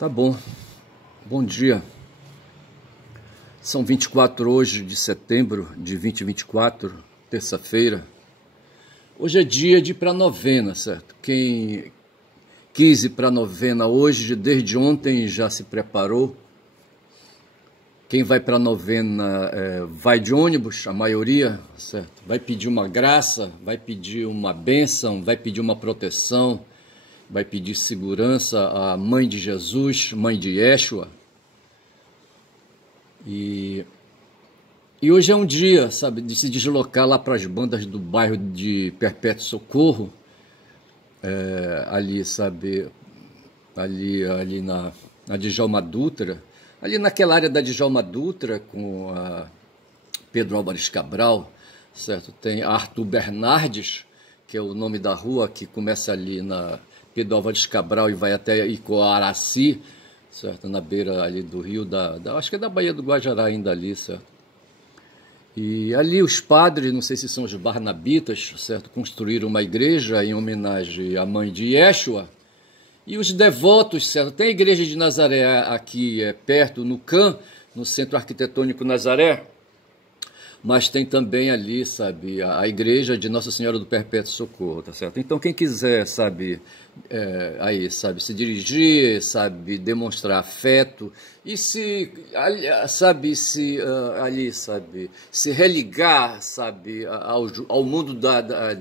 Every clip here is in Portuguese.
Tá bom, bom dia. São 24 hoje de setembro de 2024, terça-feira. Hoje é dia de ir para a novena, certo? Quem quis ir para a novena hoje, desde ontem já se preparou. Quem vai para a novena vai de ônibus, a maioria, certo? Vai pedir uma graça, vai pedir uma bênção, vai pedir uma proteção, vai pedir segurança à mãe de Jesus, mãe de Yeshua. E hoje é um dia, sabe, de se deslocar lá para as bandas do bairro de Perpétuo Socorro, ali, sabe, ali na Djalma Dutra, ali naquela área da Djalma Dutra, com a Pedro Álvares Cabral, certo? Tem Arthur Bernardes, que é o nome da rua, que começa ali na Pedro Álvares Cabral e vai até Icoaraci, certo? Na beira ali do rio, acho que é da Baía do Guajará ainda ali, certo? E ali os padres, não sei se são os barnabitas, certo? Construíram uma igreja em homenagem à mãe de Yeshua. E os devotos, certo? Tem a igreja de Nazaré aqui perto, no CAM, no Centro Arquitetônico Nazaré, mas tem também ali, sabe, a igreja de Nossa Senhora do Perpétuo Socorro, tá certo? Então quem quiser, sabe, aí, sabe, se dirigir, sabe, demonstrar afeto e se, sabe, ali, sabe, se religar, sabe, ao mundo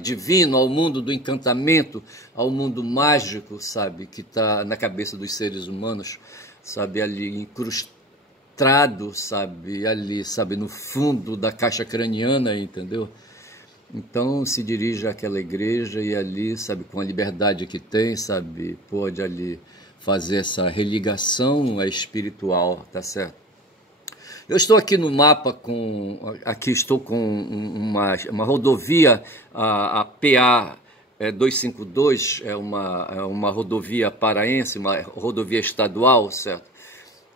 divino, ao mundo do encantamento, ao mundo mágico, sabe, que está na cabeça dos seres humanos, sabe, ali incrustado, sabe, ali, sabe, no fundo da caixa craniana, entendeu? Então se dirige àquela igreja e ali, sabe, com a liberdade que tem, sabe, pode ali fazer essa religação espiritual, tá certo? Eu estou aqui no mapa aqui estou com uma rodovia, a PA 252, é uma rodovia paraense, uma rodovia estadual, certo?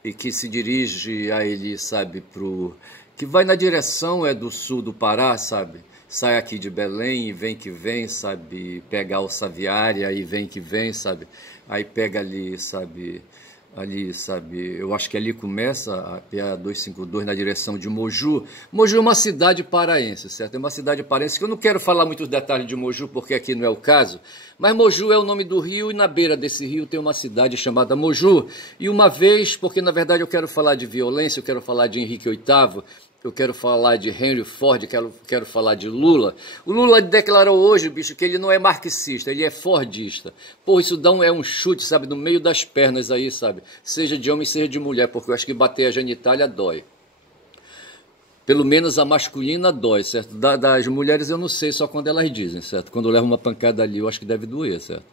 E que se dirige a ele, sabe, que vai na direção do sul do Pará, sabe? Sai aqui de Belém e vem que vem, sabe? Pega a Alça Viária e vem que vem, sabe? Aí pega ali, sabe? Ali, sabe? Eu acho que ali começa a PA 252 na direção de Moju. Moju é uma cidade paraense, certo? É uma cidade paraense que eu não quero falar muitos detalhes de Moju porque aqui não é o caso, mas Moju é o nome do rio e na beira desse rio tem uma cidade chamada Moju. E uma vez, porque na verdade eu quero falar de violência, eu quero falar de Henrique VIII, eu quero falar de Henry Ford, quero falar de Lula. O Lula declarou hoje, bicho, que ele não é marxista, ele é fordista. Pô, isso é um chute, sabe, no meio das pernas aí, sabe? Seja de homem, seja de mulher, porque eu acho que bater a genitália dói. Pelo menos a masculina dói, certo? Das mulheres eu não sei, só quando elas dizem, certo? Quando leva uma pancada ali, eu acho que deve doer, certo?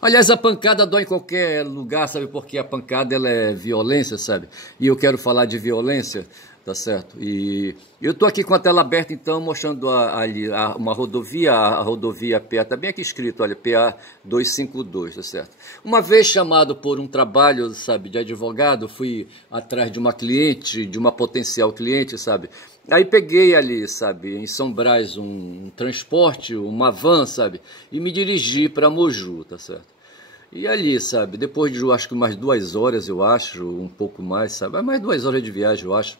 Aliás, a pancada dói em qualquer lugar, sabe? Porque a pancada, ela é violência, sabe? E eu quero falar de violência, tá certo? E eu tô aqui com a tela aberta, então, mostrando ali uma rodovia, a rodovia PA, tá bem aqui escrito, olha, PA 252, tá certo? Uma vez chamado por um trabalho, sabe, de advogado, fui atrás de uma cliente, de uma potencial cliente, sabe? Aí peguei ali, sabe, em São Brás um transporte, uma van, sabe, e me dirigi para Moju, tá certo? E ali, sabe, depois de, acho que umas 2 horas, eu acho, um pouco mais, sabe, mais 2 horas de viagem, eu acho,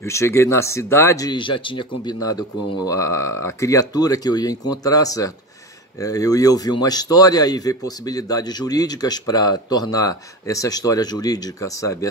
eu cheguei na cidade e já tinha combinado com a criatura que eu ia encontrar, certo? Eu ia ouvir uma história e ver possibilidades jurídicas para tornar essa história jurídica, sabe,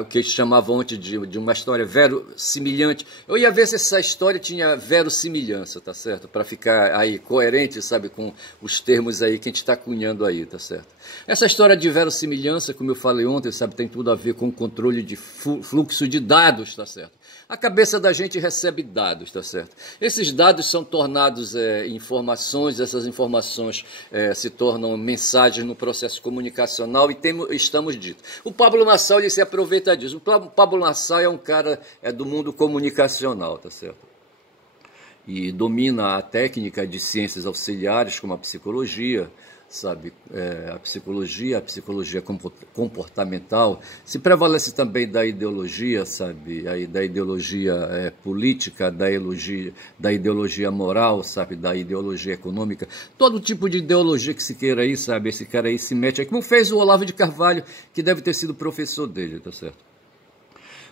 o que eles chamavam antes de uma história verossimilhante. Eu ia ver se essa história tinha verossimilhança, tá certo? Para ficar aí coerente, sabe, com os termos aí que a gente está cunhando aí, tá certo? Essa história de verossimilhança, como eu falei ontem, sabe, tem tudo a ver com o controle de fluxo de dados, tá certo? A cabeça da gente recebe dados, tá certo? Esses dados são tornados informações, essas informações se tornam mensagens no processo comunicacional e estamos dito. O Pablo Marçal, ele se aproveita disso. O Pablo Marçal é um cara do mundo comunicacional, tá certo? E domina a técnica de ciências auxiliares, como a psicologia, sabe, a psicologia comportamental, se prevalece também da ideologia, sabe, aí da ideologia política, da ideologia moral, sabe, da ideologia econômica, todo tipo de ideologia que se queira aí, sabe, esse cara aí se mete aqui, como fez o Olavo de Carvalho, que deve ter sido professor dele, tá certo?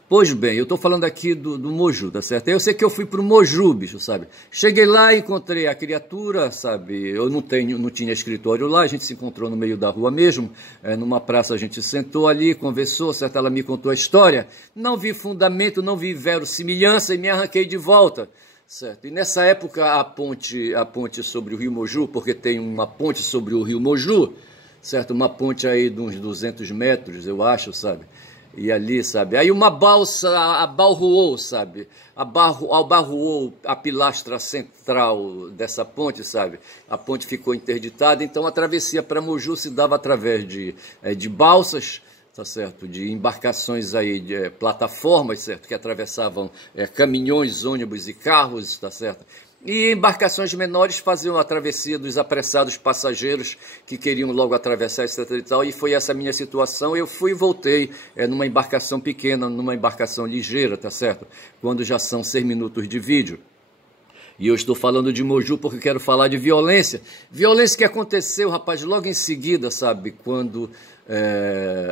Pois bem, eu estou falando aqui do Moju, tá certo? Eu sei que eu fui pro Moju, bicho, sabe? Cheguei lá, encontrei a criatura, sabe? Eu não tinha escritório lá, a gente se encontrou no meio da rua mesmo, numa praça a gente sentou ali, conversou, certo? Ela me contou a história, não vi fundamento, não vi verossimilhança e me arranquei de volta, certo? E nessa época a ponte sobre o rio Moju, porque tem uma ponte sobre o rio Moju, certo? Uma ponte aí de uns 200 metros, eu acho, sabe? E ali, sabe, aí uma balsa abalroou, sabe, abalroou a pilastra central dessa ponte, sabe, a ponte ficou interditada, então a travessia para Moju se dava através de balsas, tá certo, de embarcações aí, de plataformas, certo, que atravessavam caminhões, ônibus e carros, tá certo, e embarcações menores faziam a travessia dos apressados passageiros que queriam logo atravessar, etc. e tal, e foi essa minha situação. Eu fui e voltei numa embarcação pequena, numa embarcação ligeira, tá certo? Quando já são 6 minutos de vídeo. E eu estou falando de Moju porque quero falar de violência. Violência que aconteceu, rapaz, logo em seguida, sabe? Quando,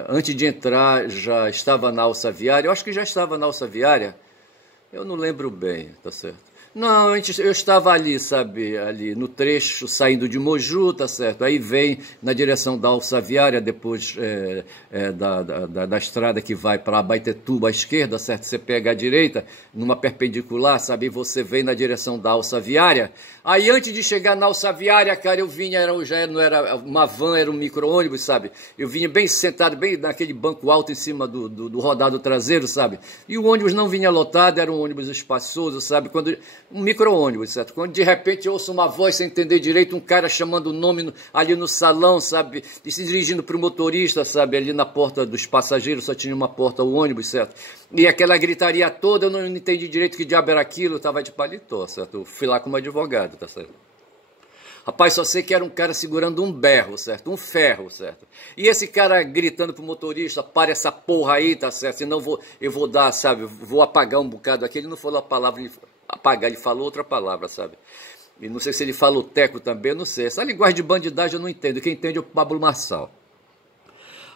antes de entrar, já estava na alça viária. Eu acho que já estava na alça viária. Eu não lembro bem, tá certo? Não, eu estava ali, sabe, ali no trecho saindo de Moju, tá certo? Aí vem na direção da alça viária, depois da estrada que vai para Abaetetuba à esquerda, certo? Você pega à direita, numa perpendicular, sabe? E você vem na direção da alça viária. Aí antes de chegar na alça viária, cara, eu vinha, não era uma van, era um micro-ônibus, sabe? Eu vinha bem sentado, bem naquele banco alto em cima do rodado traseiro, sabe? E o ônibus não vinha lotado, era um ônibus espaçoso, sabe? Um micro-ônibus, certo? Quando de repente eu ouço uma voz sem entender direito, um cara chamando o nome ali no salão, sabe? E se dirigindo para o motorista, sabe? Ali na porta dos passageiros, só tinha uma porta o ônibus, certo? E aquela gritaria toda, eu não entendi direito que diabo era aquilo, eu estava de paletó, certo? Eu fui lá como advogado, tá certo? Rapaz, só sei que era um cara segurando um berro, certo? Um ferro, certo? E esse cara gritando pro motorista, para essa porra aí, tá certo? Senão eu vou dar, sabe? Vou apagar um bocado aqui. Ele não falou a palavra apagar, ele falou outra palavra, sabe? E não sei se ele falou teco também, eu não sei. Essa linguagem de bandidagem eu não entendo. Quem entende é o Pablo Marçal.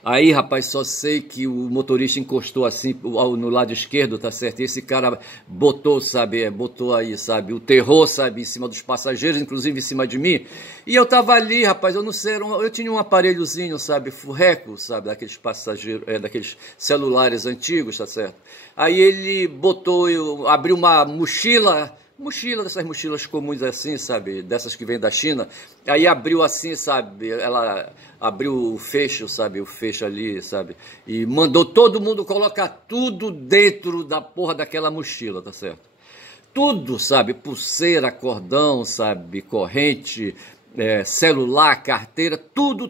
Aí, rapaz, só sei que o motorista encostou assim no lado esquerdo, tá certo? E esse cara botou, sabe, botou aí, sabe, o terror, sabe, em cima dos passageiros, inclusive em cima de mim. E eu tava ali, rapaz, eu não sei, eu tinha um aparelhozinho, sabe, furreco, sabe, daqueles passageiros, daqueles celulares antigos, tá certo? Aí ele botou, abriu uma mochila dessas mochilas comuns assim, sabe, dessas que vêm da China, aí abriu assim, sabe, ela abriu o fecho, sabe, o fecho ali, sabe, e mandou todo mundo colocar tudo dentro da porra daquela mochila, tá certo? Tudo, sabe, pulseira, cordão, sabe, corrente, celular, carteira, tudo,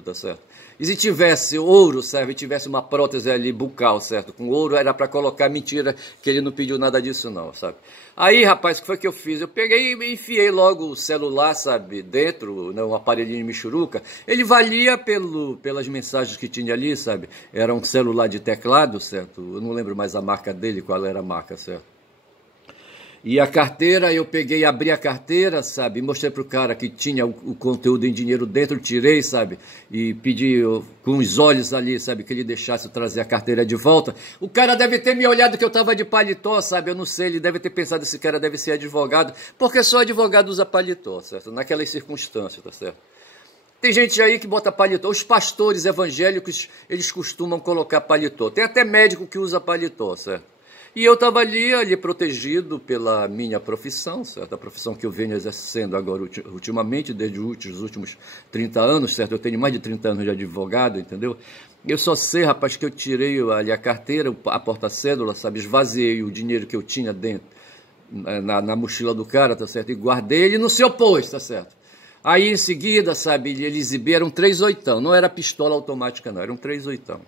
tá certo? E se tivesse ouro, sabe, tivesse uma prótese ali bucal, certo? Com ouro era para colocar, mentira, que ele não pediu nada disso não, sabe? Aí, rapaz, o que foi que eu fiz? Eu peguei e enfiei logo o celular, sabe, dentro, né, um aparelhinho de michuruca. Ele valia pelas mensagens que tinha ali, sabe? Era um celular de teclado, certo? Eu não lembro mais a marca dele, qual era a marca, certo? E a carteira, eu peguei, abri a carteira, sabe, e mostrei pro cara que tinha o conteúdo em dinheiro dentro, tirei, sabe, e pedi com os olhos ali, sabe, que ele deixasse eu trazer a carteira de volta. O cara deve ter me olhado que eu tava de paletó, sabe, eu não sei, ele deve ter pensado, esse cara deve ser advogado, porque só advogado usa paletó, certo, naquelas circunstâncias, tá certo? Tem gente aí que bota paletó, os pastores evangélicos, eles costumam colocar paletó, tem até médico que usa paletó, certo? E eu estava ali protegido pela minha profissão, certo? A profissão que eu venho exercendo agora ultimamente, desde os últimos 30 anos, certo? Eu tenho mais de 30 anos de advogado, entendeu? Eu só sei, rapaz, que eu tirei ali a carteira, a porta-cédula, sabe? Esvaziei o dinheiro que eu tinha dentro, na mochila do cara, tá certo? E guardei, ele não se opôs, tá certo? Aí em seguida, sabe, ele exibia, era um 38, não era pistola automática não, era um 38.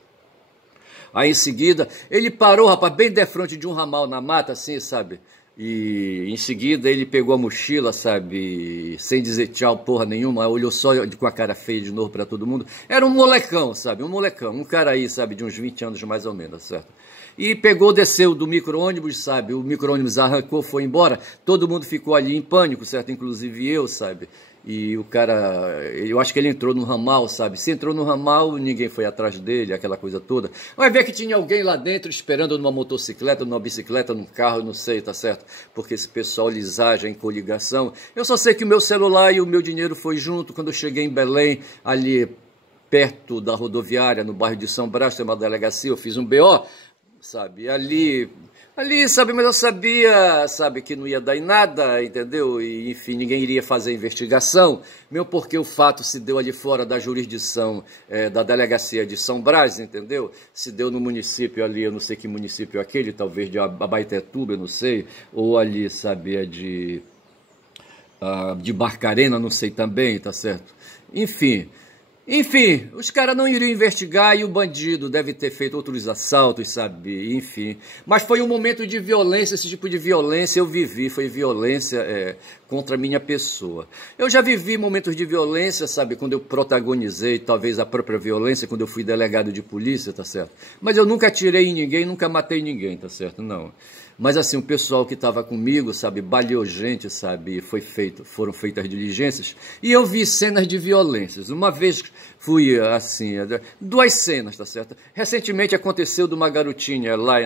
Aí em seguida, ele parou, rapaz, bem de frente de um ramal na mata, assim, sabe? E em seguida ele pegou a mochila, sabe, sem dizer tchau porra nenhuma, olhou só com a cara feia de novo para todo mundo. Era um molecão, sabe, um molecão, um cara aí, sabe, de uns 20 anos mais ou menos, certo? E pegou, desceu do micro-ônibus, sabe, o micro-ônibus arrancou, foi embora, todo mundo ficou ali em pânico, certo, inclusive eu, sabe. E o cara, eu acho que ele entrou no ramal, sabe? Se entrou no ramal, ninguém foi atrás dele, aquela coisa toda. Vai ver que tinha alguém lá dentro esperando numa motocicleta, numa bicicleta, num carro, não sei, tá certo? Porque esse pessoal eles agem em coligação. Eu só sei que o meu celular e o meu dinheiro foi junto quando eu cheguei em Belém, ali perto da rodoviária, no bairro de São Brás, tem uma delegacia, eu fiz um BO, sabe? Ali, sabe, mas eu sabia, sabe, que não ia dar em nada, entendeu? E, enfim, ninguém iria fazer investigação, mesmo porque o fato se deu ali fora da jurisdição da delegacia de São Brás, entendeu? Se deu no município ali, eu não sei que município é aquele, talvez de Abaetetuba, eu não sei, ou ali, sabe, é de Barcarena, não sei também, tá certo? Enfim, os caras não iriam investigar e o bandido deve ter feito outros assaltos, sabe? Enfim. Mas foi um momento de violência, esse tipo de violência eu vivi, foi violência contra a minha pessoa. Eu já vivi momentos de violência, sabe? Quando eu protagonizei talvez a própria violência, quando eu fui delegado de polícia, tá certo? Mas eu nunca atirei em ninguém, nunca matei ninguém, tá certo? Não. Mas assim, o pessoal que estava comigo, sabe, baleou gente, sabe, foram feitas diligências, e eu vi cenas de violências. Uma vez fui, assim, 2 cenas, tá certo? Recentemente aconteceu de uma garotinha lá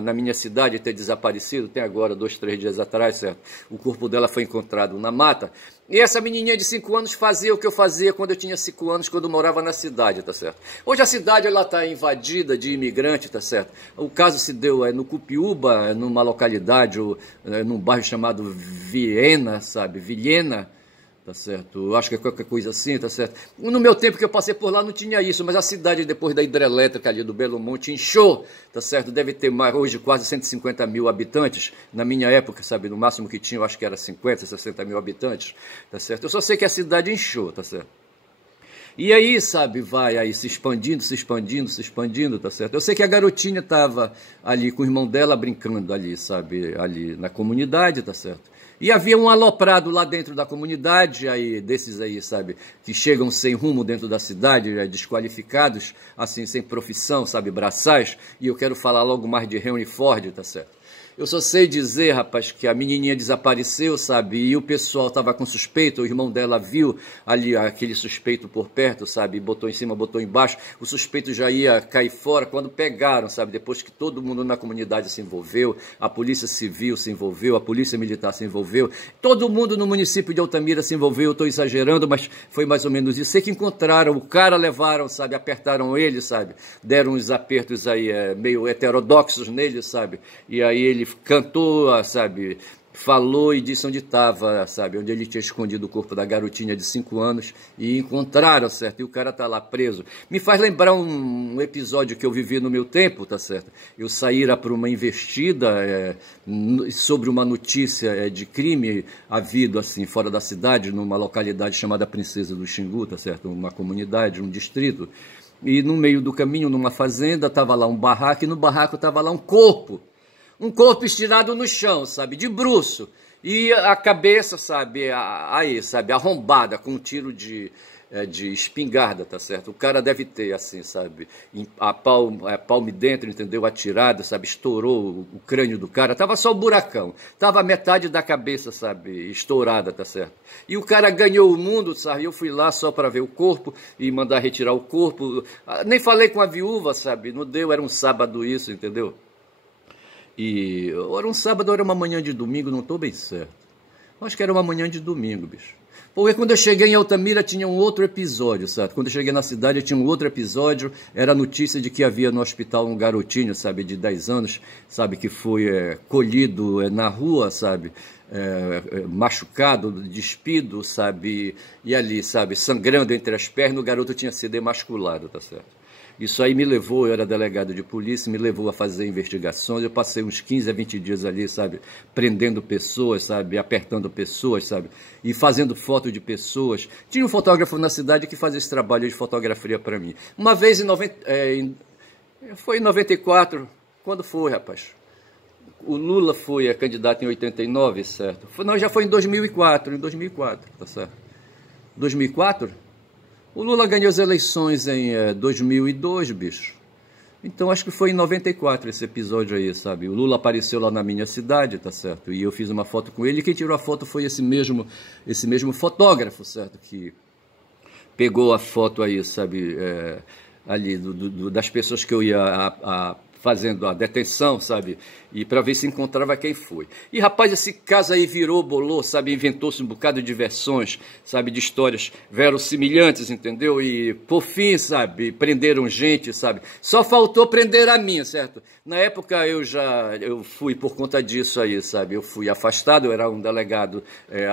na minha cidade ter desaparecido, tem agora 2, 3 dias atrás, certo? O corpo dela foi encontrado na mata, e essa menininha de 5 anos fazia o que eu fazia quando eu tinha 5 anos, quando eu morava na cidade, tá certo? Hoje a cidade, ela está invadida de imigrantes, tá certo? O caso se deu no Cupiúba, numa localidade, num bairro chamado Viena, sabe? Vilhena, tá certo? Eu acho que é qualquer coisa assim, tá certo? No meu tempo que eu passei por lá não tinha isso, mas a cidade depois da hidrelétrica ali do Belo Monte inchou, tá certo? Deve ter mais, hoje quase 150 mil habitantes, na minha época, sabe? No máximo que tinha, eu acho que era 50, 60 mil habitantes, tá certo? Eu só sei que a cidade inchou, tá certo? E aí, sabe, vai aí se expandindo, tá certo? Eu sei que a garotinha estava ali com o irmão dela brincando ali, sabe, ali na comunidade, tá certo? E havia um aloprado lá dentro da comunidade, aí, desses aí, sabe, que chegam sem rumo dentro da cidade, desqualificados, assim, sem profissão, sabe, braçais, e eu quero falar logo mais de Henry Ford, tá certo? Eu só sei dizer, rapaz, que a menininha desapareceu, sabe, e o pessoal estava com suspeito, o irmão dela viu ali aquele suspeito por perto, sabe, botou em cima, botou embaixo, o suspeito já ia cair fora quando pegaram, sabe, depois que todo mundo na comunidade se envolveu, a polícia civil se envolveu, a polícia militar se envolveu, todo mundo no município de Altamira se envolveu, eu estou exagerando, mas foi mais ou menos isso. Sei que encontraram, o cara levaram, sabe, apertaram ele, sabe, deram uns apertos aí meio heterodoxos nele, sabe, e aí ele cantou, sabe, falou e disse onde estava, sabe, onde ele tinha escondido o corpo da garotinha de 5 anos e encontraram, certo, e o cara tá lá preso. Me faz lembrar um episódio que eu vivi no meu tempo, tá certo, eu saíra para uma investida sobre uma notícia de crime havido, assim, fora da cidade, numa localidade chamada Princesa do Xingu, tá certo, uma comunidade, um distrito, e no meio do caminho, numa fazenda, estava lá um barraco, e no barraco estava lá um corpo estirado no chão, sabe, de bruço, e a cabeça, sabe, aí, sabe, arrombada, com um tiro de espingarda, tá certo? O cara deve ter, assim, sabe, a palme dentro, entendeu, atirado, sabe, estourou o crânio do cara, tava só o buracão, tava a metade da cabeça, sabe, estourada, tá certo? E o cara ganhou o mundo, sabe, eu fui lá só para ver o corpo e mandar retirar o corpo, nem falei com a viúva, sabe, não deu, era um sábado isso, entendeu? E era um sábado, era uma manhã de domingo, não estou bem certo. Acho que era uma manhã de domingo, bicho. Porque quando eu cheguei em Altamira tinha um outro episódio, sabe? Quando eu cheguei na cidade tinha um outro episódio, era a notícia de que havia no hospital um garotinho, sabe, de 10 anos, sabe, que foi colhido na rua, sabe, machucado, despido, sabe, e ali, sabe, sangrando entre as pernas, o garoto tinha sido emasculado, tá certo? Isso aí me levou, eu era delegado de polícia, me levou a fazer investigações, eu passei uns 15 a 20 dias ali, sabe, prendendo pessoas, sabe, apertando pessoas, sabe, e fazendo foto de pessoas. Tinha um fotógrafo na cidade que fazia esse trabalho de fotografia para mim. Uma vez foi em 94, quando foi, rapaz? o Lula foi candidato em 89, certo? Não, já foi em 2004, tá certo? 2004? O Lula ganhou as eleições em 2002, bicho. Então acho que foi em 94 esse episódio aí, sabe? O Lula apareceu lá na minha cidade, tá certo? E eu fiz uma foto com ele, e quem tirou a foto foi esse mesmo fotógrafo, certo? Que pegou a foto aí, sabe? Ali das pessoas que eu ia fazendo a detenção, sabe? E para ver se encontrava quem foi. E, rapaz, esse caso aí virou, bolou, sabe? Inventou-se um bocado de versões, sabe? De histórias verossimilhantes, entendeu? E, por fim, sabe? Prenderam gente, sabe? Só faltou prender a mim, certo? Na época eu fui por conta disso aí, sabe? Eu fui afastado, eu era um delegado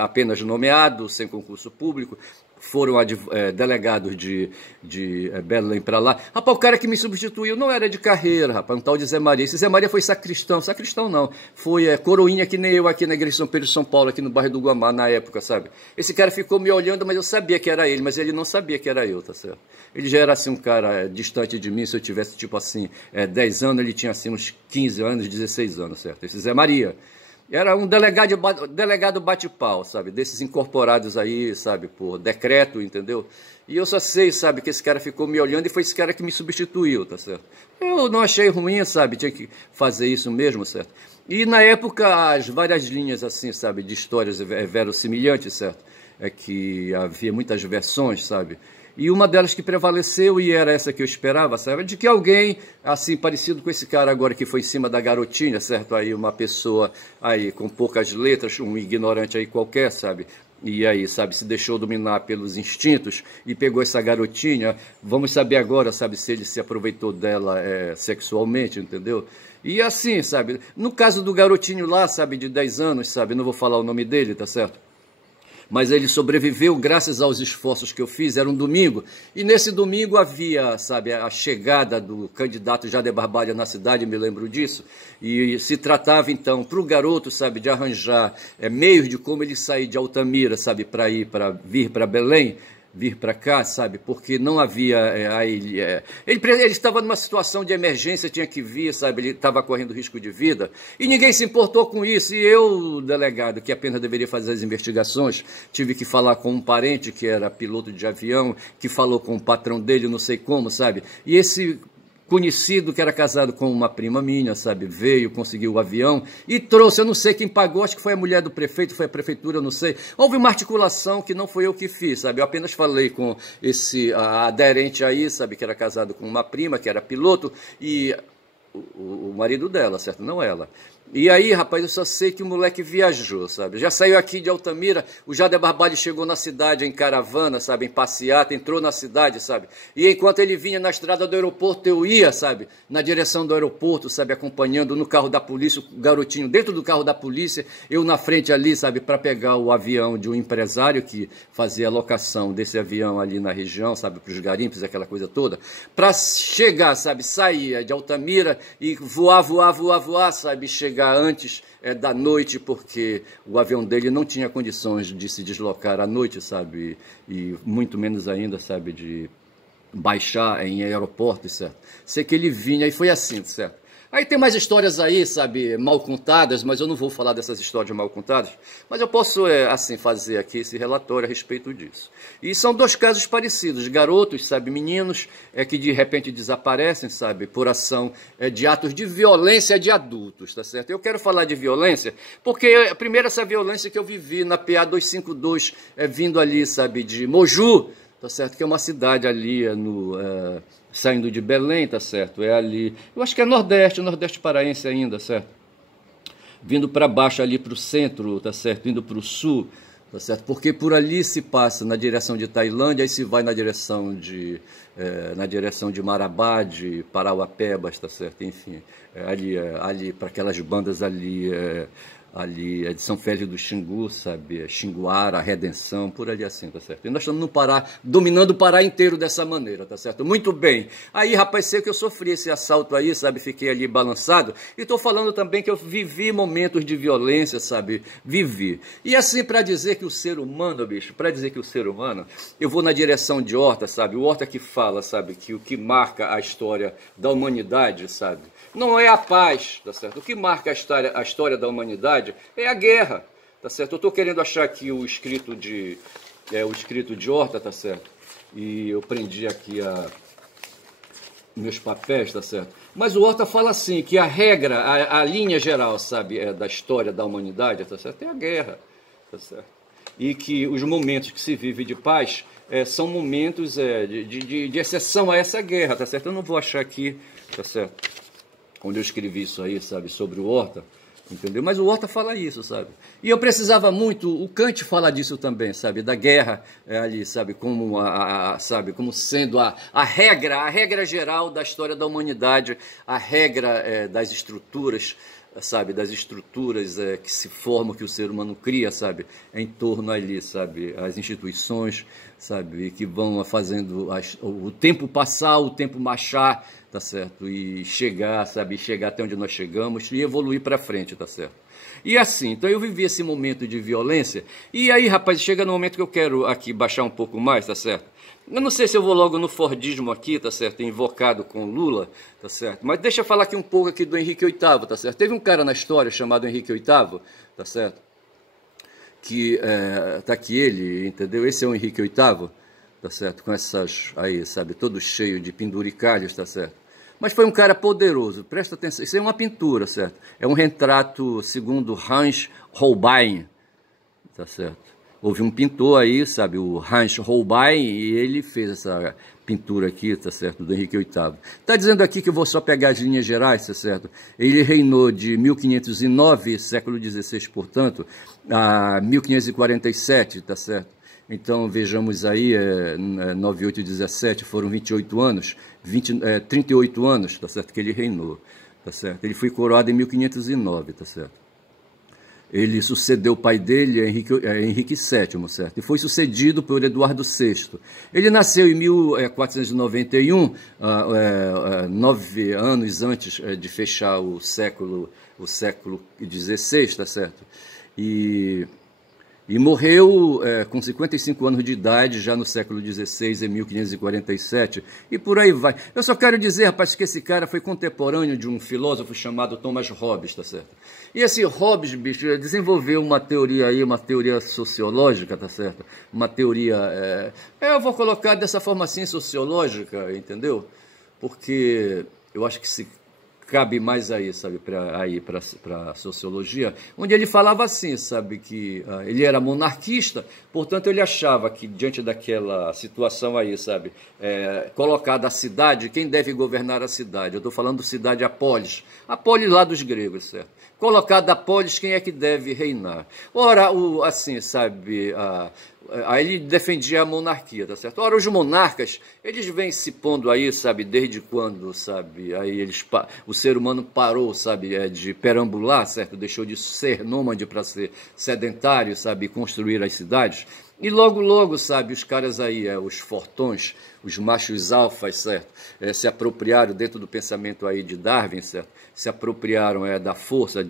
apenas nomeado, sem concurso público. Foram delegados de Belém para lá. Rapaz, o cara que me substituiu não era de carreira, rapaz, um tal de Zé Maria. Esse Zé Maria foi sacristão não, foi coroinha que nem eu aqui na igreja de São Pedro de São Paulo, aqui no bairro do Guamá, na época, sabe? Esse cara ficou me olhando, mas eu sabia que era ele, mas ele não sabia que era eu, tá certo? Ele já era assim um cara distante de mim, se eu tivesse tipo assim 10 anos, ele tinha assim uns 15 anos, 16 anos, certo? Esse Zé Maria. Era um delegado bate-pau, sabe? Desses incorporados aí, sabe? Por decreto, entendeu? E eu só sei, sabe? Que esse cara ficou me olhando e foi esse cara que me substituiu, tá certo? Eu não achei ruim, sabe? Tinha que fazer isso mesmo, certo? E na época, as várias linhas, assim, sabe? De histórias verossimilhantes, certo? É que havia muitas versões, sabe? E uma delas que prevaleceu, e era essa que eu esperava, sabe? De que alguém, assim, parecido com esse cara agora que foi em cima da garotinha, certo? Aí uma pessoa aí com poucas letras, um ignorante aí qualquer, sabe? E aí, sabe, se deixou dominar pelos instintos e pegou essa garotinha. Vamos saber agora, sabe, se ele se aproveitou dela sexualmente, entendeu? E assim, sabe? No caso do garotinho lá, sabe, de 10 anos, sabe? Não vou falar o nome dele, tá certo? Mas ele sobreviveu graças aos esforços que eu fiz, era um domingo, e nesse domingo havia, sabe, a chegada do candidato Jader Barbalho na cidade, me lembro disso, e se tratava então para o garoto, sabe, de arranjar meios de como ele sair de Altamira, sabe, vir para Belém, vir para cá, sabe, porque não havia, ele estava numa situação de emergência, tinha que vir, sabe, ele estava correndo risco de vida, e ninguém se importou com isso, e eu, delegado, que apenas deveria fazer as investigações, tive que falar com um parente que era piloto de avião, que falou com o patrão dele, não sei como, sabe, e esse conhecido que era casado com uma prima minha, sabe, veio, conseguiu o avião e trouxe, eu não sei quem pagou, acho que foi a mulher do prefeito, foi a prefeitura, eu não sei. Houve uma articulação que não foi eu que fiz, sabe, eu apenas falei com esse aderente aí, sabe, que era casado com uma prima, que era piloto, e o marido dela, certo, não ela. E aí, rapaz, eu só sei que o moleque viajou, sabe? Já saiu aqui de Altamira, o Jader Barbalho chegou na cidade em caravana, sabe? Em passeata, entrou na cidade, sabe? E enquanto ele vinha na estrada do aeroporto, eu ia, sabe? Na direção do aeroporto, sabe? Acompanhando no carro da polícia, o garotinho dentro do carro da polícia, eu na frente ali, sabe? Para pegar o avião de um empresário que fazia a locação desse avião ali na região, sabe? Para os garimpos, aquela coisa toda. Para chegar, sabe? Sair de Altamira e voar, sabe? Chegar antes da noite, porque o avião dele não tinha condições de se deslocar à noite, sabe, e muito menos ainda, sabe, de baixar em aeroportos, certo? Sei que ele vinha e foi assim, certo? Aí tem mais histórias aí, sabe, mal contadas, mas eu não vou falar dessas histórias mal contadas, mas eu posso, assim, fazer aqui esse relatório a respeito disso. E são dois casos parecidos, garotos, sabe, meninos, que de repente desaparecem, sabe, por ação de atos de violência de adultos, tá certo? Eu quero falar de violência, porque primeiro essa violência que eu vivi na PA 252, vindo ali, sabe, de Moju, tá certo? Que é uma cidade ali saindo de Belém, tá certo? É ali, eu acho que é Nordeste paraense ainda, certo? Vindo para baixo ali para o centro, tá certo? Indo para o sul, tá certo? Porque por ali se passa na direção de Tailândia, aí se vai na direção de Marabá, de Parauapebas, tá certo? Enfim, ali para aquelas bandas ali ali é de São Félix do Xingu, sabe, Xinguara, Redenção, por ali assim, tá certo? E nós estamos no Pará, dominando o Pará inteiro dessa maneira, tá certo? Muito bem. Aí, rapaz, sei que eu sofri esse assalto aí, sabe, fiquei ali balançado, e tô falando também que eu vivi momentos de violência, sabe, vivi. E assim, para dizer que o ser humano, bicho, para dizer que o ser humano, eu vou na direção de Horta, sabe, o Horta que fala, sabe, que o que marca a história da humanidade, sabe, não é a paz, tá certo? O que marca a história da humanidade é a guerra, tá certo? Eu estou querendo achar aqui o escrito de Horta, tá certo? E eu prendi aqui meus papéis, tá certo? Mas o Horta fala assim, que a regra, a linha geral, sabe, da história da humanidade, tá certo? É a guerra, tá certo? E que os momentos que se vive de paz são momentos de exceção a essa guerra, tá certo? Eu não vou achar aqui, tá certo? Onde eu escrevi isso aí, sabe, sobre o Horta, entendeu? Mas o Horta fala isso, sabe? E eu precisava muito, o Kant fala disso também, sabe? Da guerra ali, sabe? Como, sabe? Como sendo a regra geral da história da humanidade, a regra das estruturas, sabe? Das estruturas que se formam, que o ser humano cria, sabe? Em torno ali, sabe? As instituições, sabe? Que vão fazendo o tempo passar, o tempo marchar, tá certo? E chegar, sabe? Chegar até onde nós chegamos e evoluir para frente, tá certo? E assim, então eu vivi esse momento de violência, e aí, rapaz, chega no momento que eu quero aqui baixar um pouco mais, tá certo? Eu não sei se eu vou logo no Fordismo aqui, tá certo? Invocado com Lula, tá certo? Mas deixa eu falar aqui um pouco aqui do Henrique VIII, tá certo? Teve um cara na história chamado Henrique VIII, tá certo? Que tá aqui ele, entendeu? Esse é o Henrique VIII, tá certo? Com essas aí, sabe? Todo cheio de penduricalhos, tá certo? Mas foi um cara poderoso, presta atenção, isso é uma pintura, certo? É um retrato segundo Hans Holbein, tá certo? Houve um pintor aí, sabe, o Hans Holbein, e ele fez essa pintura aqui, tá certo, do Henrique VIII. Tá dizendo aqui que eu vou só pegar as linhas gerais, tá certo? Ele reinou de 1509, século XVI, portanto, a 1547, tá certo? Então, vejamos aí, 9, 8, 17, foram 28 anos, 38 anos, tá certo, que ele reinou, tá certo? Ele foi coroado em 1509, tá certo? Ele sucedeu o pai dele, Henrique VII, certo? E foi sucedido por Eduardo VI. Ele nasceu em 1491, 9 anos antes de fechar o século XVI, tá certo? E morreu com 55 anos de idade, já no século XVI, em 1547, e por aí vai. Eu só quero dizer, rapaz, que esse cara foi contemporâneo de um filósofo chamado Thomas Hobbes, tá certo? E esse Hobbes, bicho, desenvolveu uma teoria aí, uma teoria sociológica, tá certo? Uma teoria, eu vou colocar dessa forma assim, sociológica, entendeu? Porque eu acho que se cabe mais aí, sabe, para a sociologia, onde ele falava assim, sabe, que ele era monarquista, portanto ele achava que diante daquela situação aí, sabe, colocada a cidade, quem deve governar a cidade? Eu estou falando cidade Apolis lá dos gregos, certo? Colocada Apolis, quem é que deve reinar? Ora, assim, sabe, aí ele defendia a monarquia, tá certo? Ora, os monarcas, eles vêm se pondo aí, sabe, desde quando, sabe, aí o ser humano parou, sabe, de perambular, certo? Deixou de ser nômade para ser sedentário, sabe, construir as cidades. E logo, sabe, os caras aí, os fortões, os machos alfas, certo? Se apropriaram dentro do pensamento aí de Darwin, certo? Se apropriaram da forças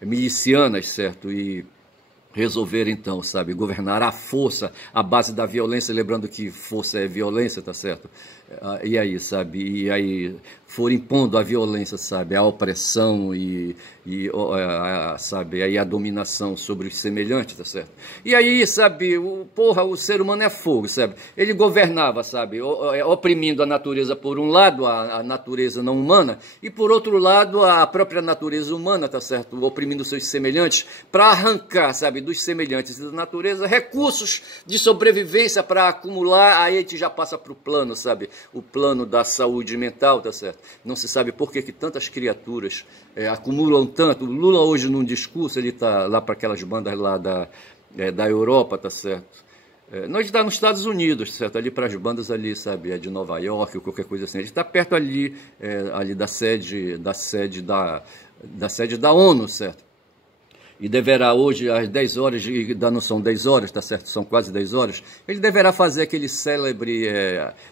milicianas, certo? E resolver, então, sabe, governar à força, à base da violência, lembrando que força é violência, tá certo? E aí, sabe, e aí foram impondo a violência, sabe, a opressão sabe, aí a dominação sobre os semelhantes, tá certo? E aí, sabe, o ser humano é fogo, sabe? Ele governava, sabe, oprimindo a natureza por um lado, a natureza não humana, e por outro lado, a própria natureza humana, tá certo? Oprimindo seus semelhantes, para arrancar, sabe, dos semelhantes da natureza recursos de sobrevivência para acumular. Aí a gente já passa para o plano, sabe, o plano da saúde mental, tá certo? Não se sabe por que tantas criaturas acumulam tanto. O Lula hoje num discurso, ele está lá para aquelas bandas lá da Europa, tá certo? Não, ele está nos Estados Unidos, certo? Ali para as bandas ali, sabe? É de Nova York ou qualquer coisa assim. Ele está perto ali, ali da sede da ONU, certo? E deverá hoje, às 10 horas, ainda não são 10 horas, tá certo? São quase 10 horas, ele deverá fazer aquele célebre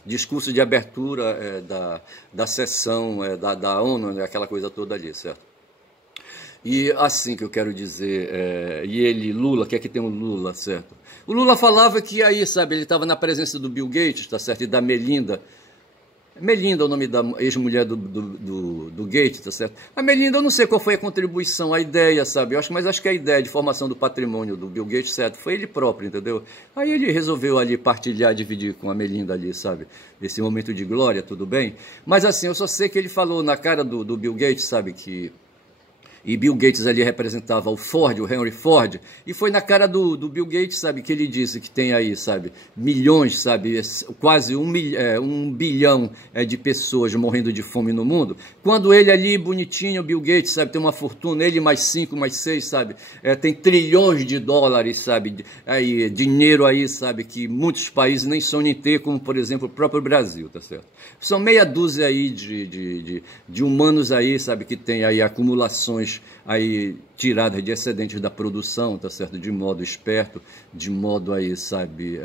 discurso de abertura da sessão da ONU, né? Aquela coisa toda ali, certo? E assim que eu quero dizer, e ele, Lula, que aqui tem o Lula, certo? O Lula falava que aí, sabe, ele estava na presença do Bill Gates, tá certo? E da Melinda. Melinda é o nome da ex-mulher do Gates, tá certo? A Melinda, eu não sei qual foi a contribuição, a ideia, sabe? Mas acho que a ideia de formação do patrimônio do Bill Gates, certo? Foi ele próprio, entendeu? Aí ele resolveu ali partilhar, dividir com a Melinda ali, sabe? Esse momento de glória, tudo bem? Mas assim, eu só sei que ele falou na cara do Bill Gates, sabe? E Bill Gates ali representava o Ford, o Henry Ford, e foi na cara do Bill Gates, sabe, que ele disse que tem aí, sabe, milhões, sabe, quase um bilhão de pessoas morrendo de fome no mundo, quando ele ali, bonitinho, Bill Gates, sabe, tem uma fortuna, ele mais 5, mais 6, sabe, tem trilhões de dólares, sabe, aí, dinheiro aí, sabe, que muitos países nem sonham em ter, como, por exemplo, o próprio Brasil, tá certo? São meia dúzia aí de humanos aí, sabe, que tem aí acumulações aí tiradas de excedentes da produção, tá certo? De modo esperto, de modo aí, sabe,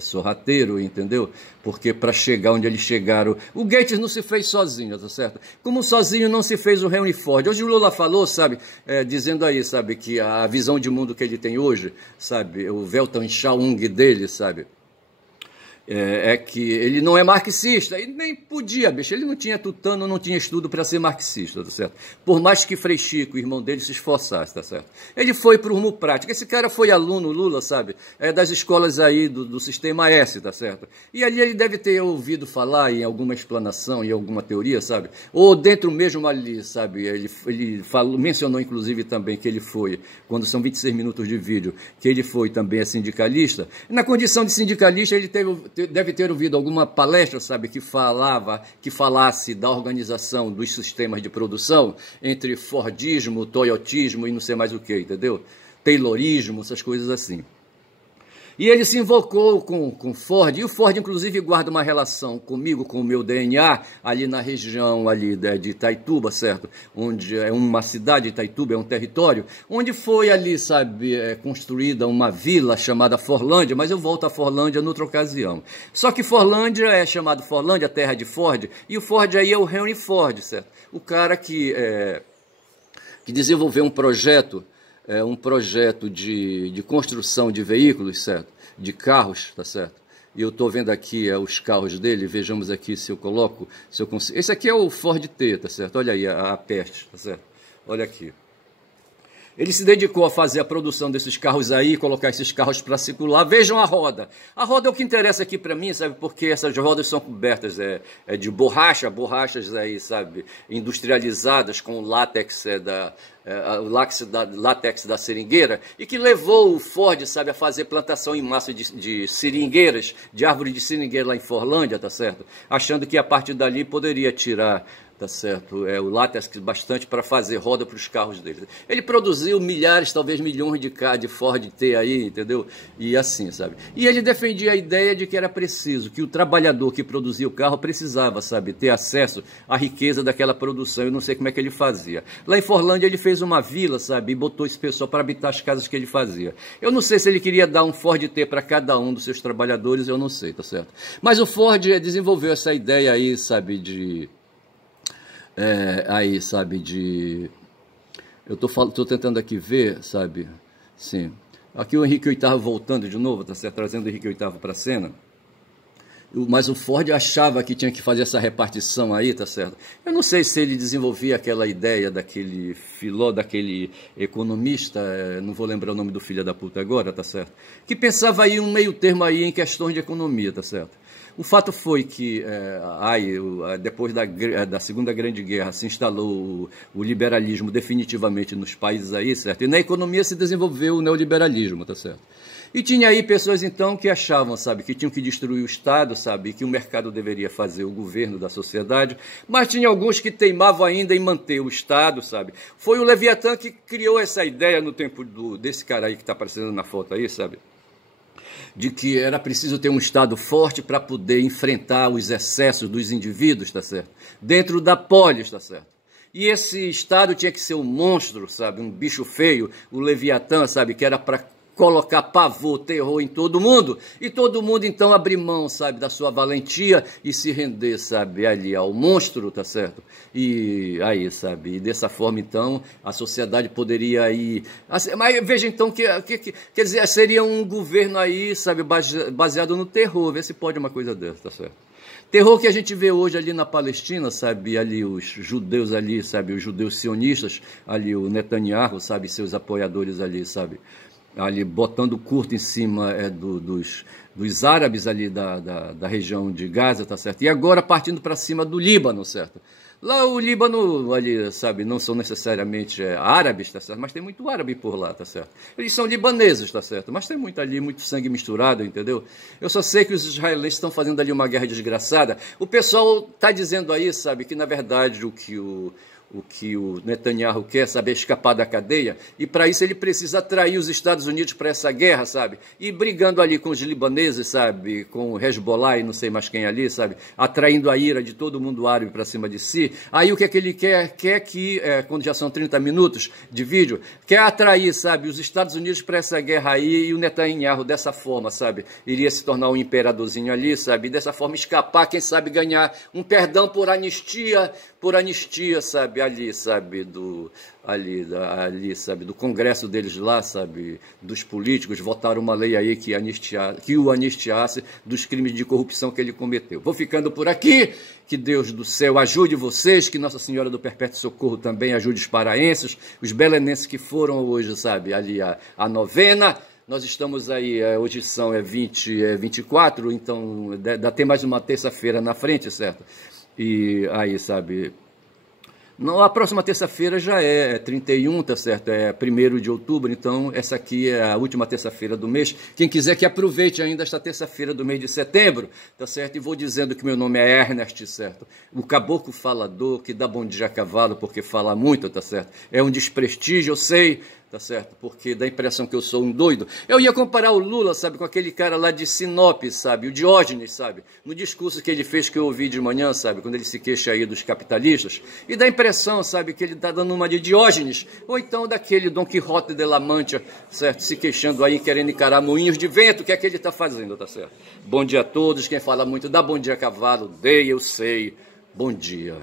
sorrateiro, entendeu? Porque para chegar onde eles chegaram, o Gates não se fez sozinho, tá certo? Como sozinho não se fez o Henry Ford. Hoje o Lula falou, sabe, dizendo aí, sabe, que a visão de mundo que ele tem hoje, sabe, o Weltanschauung dele, sabe, que ele não é marxista, e nem podia, bicho, ele não tinha tutano, não tinha estudo para ser marxista, tá certo? Por mais que Frei Chico, o irmão dele, se esforçasse, tá certo? Ele foi para o rumo prático, esse cara foi aluno, Lula, sabe, das escolas aí do Sistema S, tá certo? E ali ele deve ter ouvido falar em alguma explanação, em alguma teoria, sabe? Ou dentro mesmo ali, sabe, ele mencionou inclusive também que ele foi, quando são 26 minutos de vídeo, que ele foi também sindicalista. Na condição de sindicalista, ele deve ter ouvido alguma palestra, sabe, que falasse da organização dos sistemas de produção entre Fordismo, Toyotismo e não sei mais o que, entendeu? Taylorismo, essas coisas assim. E ele se invocou com Ford, e o Ford, inclusive, guarda uma relação comigo, com o meu DNA, ali na região ali de Itaituba, certo? Onde é uma cidade, Itaituba é um território, onde foi ali, sabe, construída uma vila chamada Forlândia, mas eu volto a Forlândia noutra ocasião. Só que Forlândia é chamado Forlândia, terra de Ford, e o Ford aí é o Henry Ford, certo? O cara que desenvolveu um projeto de construção de veículos, certo? De carros, tá certo? E eu estou vendo aqui os carros dele, vejamos aqui se eu coloco, se eu consigo. Esse aqui é o Ford T, tá certo? Olha aí a peste, tá certo? Olha aqui. Ele se dedicou a fazer a produção desses carros aí, colocar esses carros para circular. Vejam a roda. A roda é o que interessa aqui para mim, sabe? Porque essas rodas são cobertas de borrachas aí, sabe? Industrializadas com látex látex da seringueira, e que levou o Ford, sabe, a fazer plantação em massa de seringueiras, de árvore de seringueira lá em Forlândia, tá certo? Achando que a partir dali poderia tirar, tá certo, o látex bastante para fazer roda para os carros dele. Ele produziu milhares, talvez milhões de Ford T aí, entendeu? E assim, sabe? E ele defendia a ideia de que era preciso, que o trabalhador que produzia o carro precisava, sabe, ter acesso à riqueza daquela produção. Eu não sei como é que ele fazia. Lá em Forlândia ele fez uma vila, sabe, e botou esse pessoal para habitar as casas que ele fazia. Eu não sei se ele queria dar um Ford T para cada um dos seus trabalhadores, eu não sei, tá certo? Mas o Ford desenvolveu essa ideia aí, sabe, eu tô tentando aqui ver, sabe, sim. Aqui o Henrique VIII voltando de novo, tá certo? Trazendo o Henrique VIII para a cena. Mas o Ford achava que tinha que fazer essa repartição aí, tá certo? Eu não sei se ele desenvolvia aquela ideia daquele daquele economista, não vou lembrar o nome do filho da puta agora, tá certo? Que pensava aí um meio termo aí em questões de economia, tá certo? O fato foi que, depois da Segunda Grande Guerra, se instalou o liberalismo definitivamente nos países aí, certo? E na economia se desenvolveu o neoliberalismo, tá certo? E tinha aí pessoas, então, que achavam, sabe, que tinham que destruir o Estado, sabe, que o mercado deveria fazer o governo da sociedade, mas tinha alguns que teimavam ainda em manter o Estado, sabe. Foi o Leviatã que criou essa ideia no tempo desse cara aí que está aparecendo na foto aí, sabe. de que era preciso ter um Estado forte para poder enfrentar os excessos dos indivíduos, tá certo? Dentro da polis, tá certo? E esse Estado tinha que ser um monstro, sabe? Um bicho feio, o Leviatã, sabe? Que era para colocar pavor, terror em todo mundo, e todo mundo então abrir mão, sabe, da sua valentia e se render, sabe, ali ao monstro, tá certo? E aí, sabe, e dessa forma então a sociedade poderia ir, mas veja então quer dizer, seria um governo aí, sabe, baseado no terror, vê se pode uma coisa dessa, tá certo? Terror que a gente vê hoje ali na Palestina, sabe, ali os judeus ali, sabe, os judeus sionistas, ali o Netanyahu, sabe, seus apoiadores ali, sabe, ali botando curto em cima dos árabes ali da região de Gaza, tá certo? E agora partindo para cima do Líbano, certo? Lá o Líbano, ali, sabe, não são necessariamente árabes, tá certo? Mas tem muito árabe por lá, tá certo? Eles são libaneses, tá certo? Mas tem muito ali, muito sangue misturado, entendeu? Eu só sei que os israelenses estão fazendo ali uma guerra desgraçada. O pessoal tá dizendo aí, sabe, que na verdade o que o Netanyahu quer, sabe, é escapar da cadeia, e para isso ele precisa atrair os Estados Unidos para essa guerra, sabe, e brigando ali com os libaneses, sabe, com o Hezbollah e não sei mais quem ali, sabe, atraindo a ira de todo mundo árabe para cima de si. Aí o que é que ele quer? Quer que, quando já são 30 minutos de vídeo, quer atrair, sabe, os Estados Unidos para essa guerra aí, e o Netanyahu dessa forma, sabe, iria se tornar um imperadorzinho ali, sabe, e dessa forma escapar, quem sabe ganhar um perdão por anistia, sabe, ali, sabe, sabe, do Congresso deles lá, sabe, dos políticos, votaram uma lei aí que o anistiasse dos crimes de corrupção que ele cometeu. Vou ficando por aqui, que Deus do céu ajude vocês, que Nossa Senhora do Perpétuo Socorro também ajude os paraenses, os belenenses que foram hoje, sabe, ali a novena. Nós estamos aí, hoje são 24, então dá até mais uma terça-feira na frente, certo? E aí, sabe, a próxima terça-feira já é 31, tá certo? É 1º de outubro, então essa aqui é a última terça-feira do mês. Quem quiser que aproveite ainda esta terça-feira do mês de setembro, tá certo? E vou dizendo que meu nome é Ernest, certo? O caboclo falador, que dá bom dia a cavalo porque fala muito, tá certo? É um desprestígio, eu sei, tá certo? Porque dá a impressão que eu sou um doido. Eu ia comparar o Lula, sabe, com aquele cara lá de Sinop, sabe, o Diógenes, sabe, no discurso que ele fez, que eu ouvi de manhã, sabe, quando ele se queixa aí dos capitalistas, e dá a impressão, sabe, que ele tá dando uma de Diógenes, ou então daquele Dom Quixote de La Mancha, certo, se queixando aí, querendo encarar moinhos de vento, que é que ele tá fazendo, tá certo? Bom dia a todos, quem fala muito dá bom dia a cavalo, dei, eu sei, bom dia.